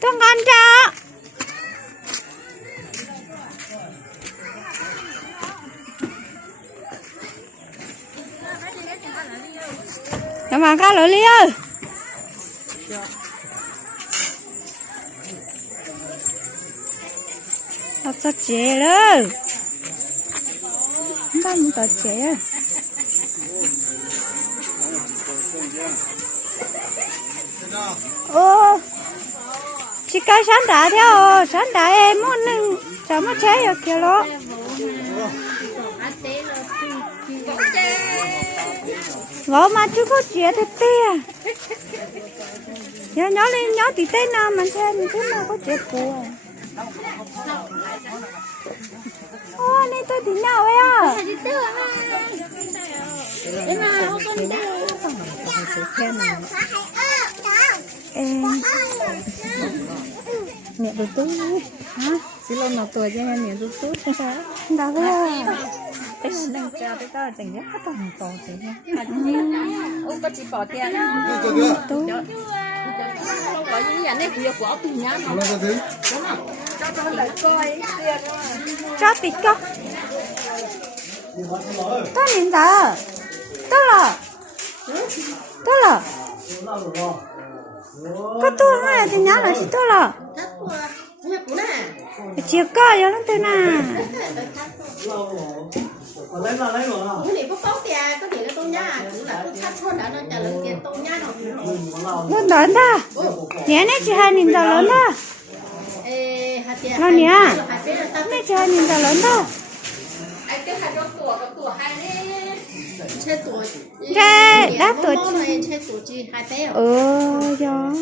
Tôi ngon cho. Các bạn cá lưỡi ly ơi. Nó cho chế rồi. Không bao nhiêu chế. Ô, chị cái sáng đá theo, sáng đá em muốn nâng, cháu mới chế được kìa đó. Ngõ mà chú có chế thật tê. Nhớ lên nhớ tí tên nào mà xem tí nào có chế của. Ô, này tôi tí nào ấy à? Mẹ đồ tú hả? Chỉ lâu nào tuổi cho nên mẹ đồ tú đâu vậy? Cái đang chờ tới tao chẳng nhất hết toàn tổ thế nha. Ô có chỉ bỏ tiền. Tú. Không có gì vậy này việc của tụi nhá. Cho lại coi tiền cho tịt cơ. Tôi nhìn ra. Tôi là. Có tôi hay thì nhá là chỉ tôi là. Chiều coi cho nó thế nào. Lấy mà cái này có tốt thì có thể là tôi nhá, cũng là tôi thắt hơn đã nó trả lời tiền tôi nhá nó. Lớn ta. Nhé này chị hai nhìn ra lớn ta. Nó nhé. Này chị hai nhìn ra lớn ta. Chết tuổi. Chết, đã tuổi. Chết tuổi chi 2 té. Gió.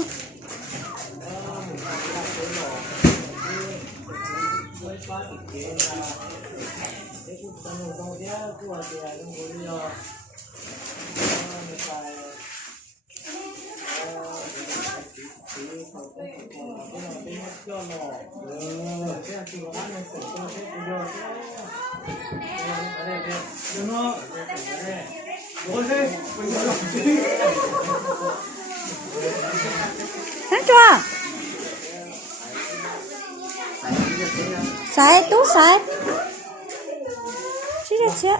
Sáng chưa? Sai, tú sai. Chỉ là chết.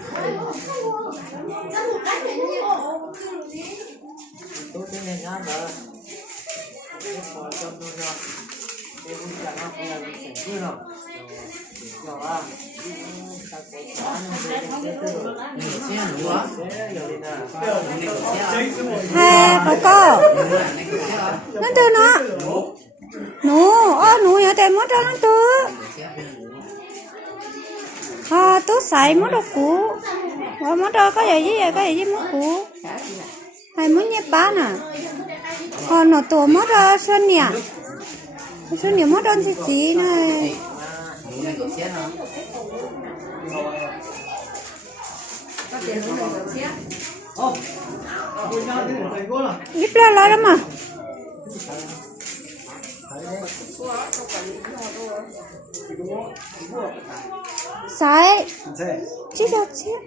Hè, cô. Nó từ nó. Nụ nhớ tên mất ra nó từ. Tú xài mất đâu cũ. Mất đâu có gì mất cũ. Hay mất nhếp bán à. Nó tổ mất ra xuân nhỉ. Xuân nhỉ mất đơn gì này. Giúp ra lại lắm à. Sai. Chỉ là chết.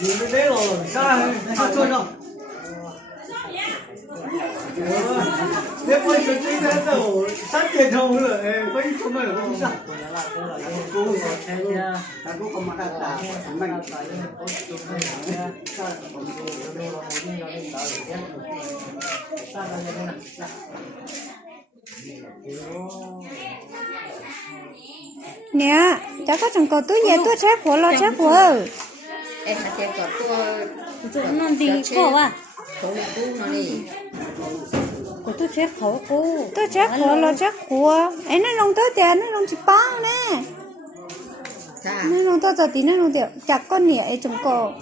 你们没了，啥？他坐上。别光是今天上午3点钟了，哎，回去出门了，不上。Nè, cháu có chẳng có túi gì tôi chết của lo chết của. Em hạt tiền có tôi Nó đi khổ à? khổ cũ nó đi. Của tôi chết khổ cô. Tôi chết của lo chết của. Ấy nó nông tới tiền nó nông chỉ bao nè. Nó nông tới giờ tí nó nông tiền chặt con nẻ ấy chúng cô.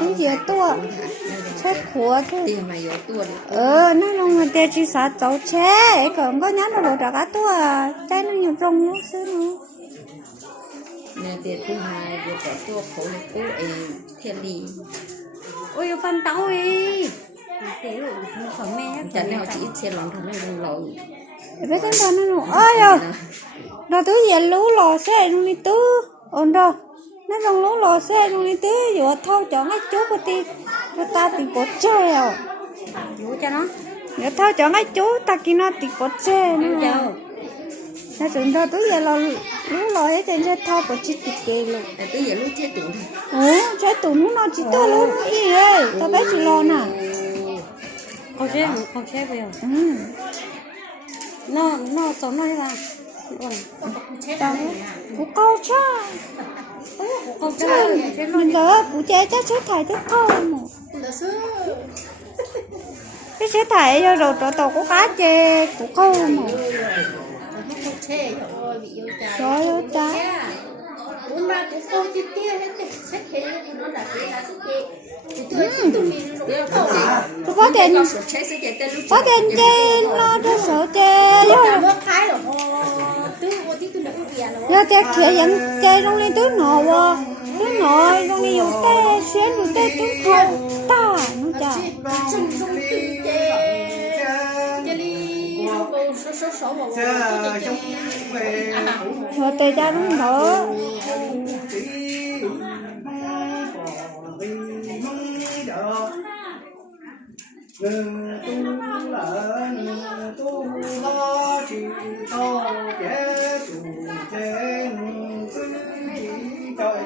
Cái gì tôi chết của thôi. Tiền mà yếu tôi. Nó nông mà tiền chỉ sợ cháu chết. Còn có nhắn đâu trả cả tôi à. Trái nó nhiều rong nó xứ nữa. Nè tiền thứ hai vừa có tôi khổ cũ ấy thiên lý. Ôi phần tao ấy. mẹ chả nào chỉ xe lòng thằng này đừng lộn bé con đó nó ơi à đó thứ gì lú lò xe luôn đi tứ ổn đâu nó còn lú lò xe luôn đi tứ vừa thâu chọn cái chú của ti người ta thì bột chơi à chú cho nó vừa thâu chọn cái chú ta kia nó thì bột chơi nữa nó chuẩn đâu thứ gì lò lú lò ấy trên xe thâu bột chỉ kề luôn tới giờ lúc chết tụi chơi tụi nó chỉ to lú gì vậy tao bé chỉ lò nè không chết bây giờ nó sống nó như là của câu cha không chết mình lỡ của cha chắc sẽ thải tới câu mà là sư cái sẽ thải rồi tàu có cá chê của câu mà không chê rồi bị yêu trai trời ơi cha uống ba cái câu chi tiết hết sách thế nó là cái sức chê tụi mình có tiền có tiền chê nó rất sợ chê giờ chê kia vẫn chê trong đi tứ nọ trong đi dùng tê xuyên dùng tê tứ không ta nó chà rồi tê cha nó đỡ tu lo chỉ to dễ chủ chế tư trời